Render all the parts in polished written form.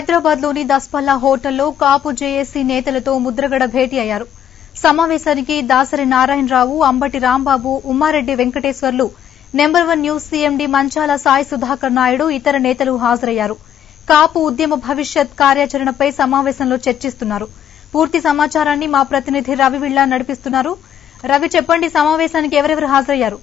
హైదరాబాద్ లోని దస్పల్లా హోటల్లో కాపు జేఏసీ నేతలతో ముద్రగడ భేటీ అయ్యారు. సమావేశానికి Dasari Narayanarao, Ambati Rambabu, Ummareddy Venkateswarlu, number 1 news CMD Manchala Sai Sudhakar Naidu, ఇతర నేతలు హాజరయ్యారు. కాపు ఉద్యమ భవిష్యత్ కార్యాచరణపై సమావేశంలో చర్చిస్తున్నారు. పూర్తి సమాచారాన్ని మా ప్రతినిధి రవి విళ్ళ నడిపిస్తున్నారు. రవి, చెప్పండి, సమావేశానికి ఎవరెవరు హాజరయ్యారు?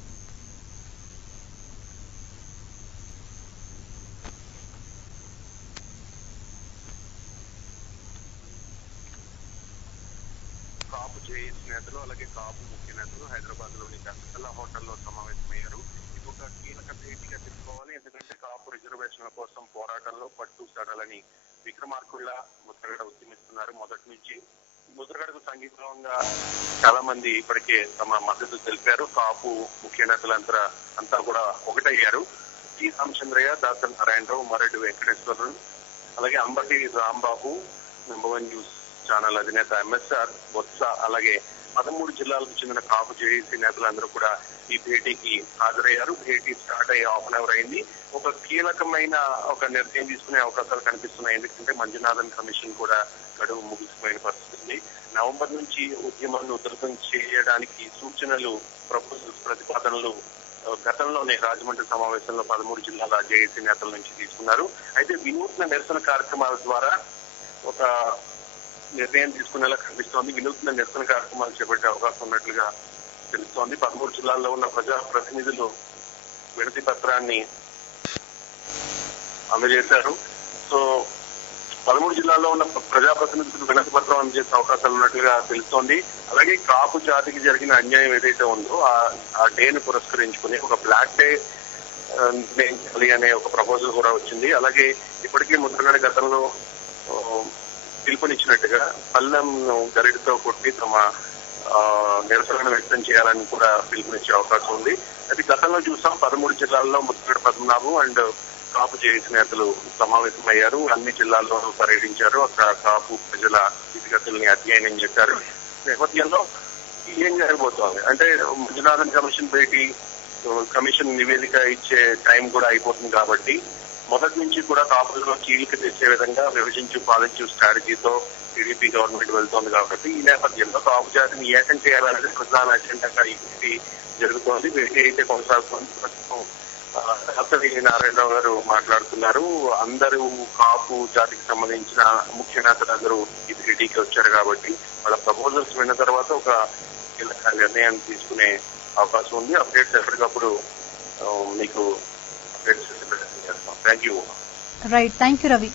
కాపు జేఏసీ నేతలు అలాగే కాపు ముఖ్య నేతలు హైదరాబాద్ లోని దస్పల్లా హోటల్లో సమావేశమయ్యారు. ఇది ఒక కీలక భేటీగా చెప్పుకోవాలి. ఎందుకంటే కాపు రిజర్వేషన్ల కోసం పోరాటంలో పట్టు సడలని విక్రమార్కుల్లా ముద్రగడ ఉద్యమిస్తున్నారు. మొదటి నుంచి ముద్రగడకు సంఘీభావంగా చాలా మంది ఇప్పటికే తమ మద్దతు తెలిపారు. కాపు ముఖ్య నేతలంతా కూడా ఒకటయ్యారు. టి రామచంద్రయ్య, దాసరి నారాయణరావు, ఉమ్మారెడ్డి వెంకటేశ్వర్లు, అలాగే Ambati Rambabu, number 1 news channel అధినేత ఎంఎస్ఆర్ బొత్స, అలాగే 13 జిల్లాలకు చెందిన కాపు జేఏసీ నేతలందరూ కూడా ఈ భేటీకి హాజరయ్యారు. భేటీ స్టార్ట్ అయ్యి హాఫ్ అన్ అవర్ అయింది. ఒక కీలకమైన ఒక నిర్ణయం తీసుకునే అవకాశాలు కనిపిస్తున్నాయి. ఎందుకంటే మంజునాథన్ కమిషన్ కూడా గడువు ముగిసిపోయిన పరిస్థితి. నవంబర్ నుంచి ఉద్యమాన్ని ఉధృతం చేయడానికి సూచనలు, ప్రపోజల్స్, ప్రతిపాదనలు గతంలోనే రాజమండ్రి సమావేశంలో 13 జిల్లాల జేఏసీ నేతల నుంచి తీసుకున్నారు. అయితే వినూత్న నిరసన కార్యక్రమాల ద్వారా ఒక నిర్ణయం తీసుకునేలా కనిపిస్తోంది. వినూత్న నిరసన కార్యక్రమాలు చేపట్టే అవకాశం ఉన్నట్లుగా తెలుస్తోంది. 13 జిల్లాల్లో ఉన్న ప్రజా ప్రతినిధులు వినతి పత్రాన్ని అందజేశారు. సో 13 జిల్లాల్లో ఉన్న ప్రజాప్రతినిధులు వినతి పత్రం అందజేసే అవకాశాలు ఉన్నట్లుగా తెలుస్తోంది. అలాగే కాపు జాతికి జరిగిన అన్యాయం ఏదైతే ఉందో ఆ డేను పురస్కరించుకుని ఒక బ్లాక్ డే నిర్ణయించాలి అనే ఒక ప్రపోజల్ కూడా వచ్చింది. అలాగే ఇప్పటికీ ముద్రగడ గతంలో పిలుపునిచ్చినట్టుగా పల్లెం గరిడితో కొట్టి తమ నిరసనను వ్యక్తం చేయాలని కూడా పిలుపునిచ్చే అవకాశం ఉంది. అది గతంలో చూసాం. 13 జిల్లాల్లో Mudragada Padmanabham and Kapu JAC నేతలు సమావేశమయ్యారు. అన్ని జిల్లాల్లోనూ పర్యటించారు. అక్కడ కాపు ప్రజల స్థితిగతుల్ని అధ్యయనం చేశారు. నేపథ్యంలో ఏం జరగబోతోంది అంటే మంజునాథన్ కమిషన్ భేటీ, కమిషన్ నివేదిక ఇచ్చే టైం కూడా అయిపోతుంది. కాబట్టి మొదటి నుంచి కూడా కాపులలో చీలిక తెచ్చే విధంగా విభజించు పాలించు స్ట్రాటజీతో టీడీపీ గవర్నమెంట్ వెళ్తోంది. కాబట్టి ఈ నేపథ్యంలో కాపు జాతిని ఏకం చేయాలనేది ప్రధాన అజెండాగా ఈ భేటీ జరుగుతోంది. భేటీ అయితే కొనసాగుతోంది. ప్రస్తుతం దాసరి నారాయణరావు గారు మాట్లాడుతున్నారు. అందరూ కాపు జాతికి సంబంధించిన ముఖ్య నేతలందరూ ఈ భేటీకి వచ్చారు. కాబట్టి వాళ్ళ ప్రపోజల్స్ విన్న తర్వాత ఒక కీలక నిర్ణయాన్ని తీసుకునే అవకాశం ఉంది. అప్డేట్స్ ఎప్పటికప్పుడు మీకు అప్డేట్స్ చేస్తాం. Thank you. Right, thank you Ravi.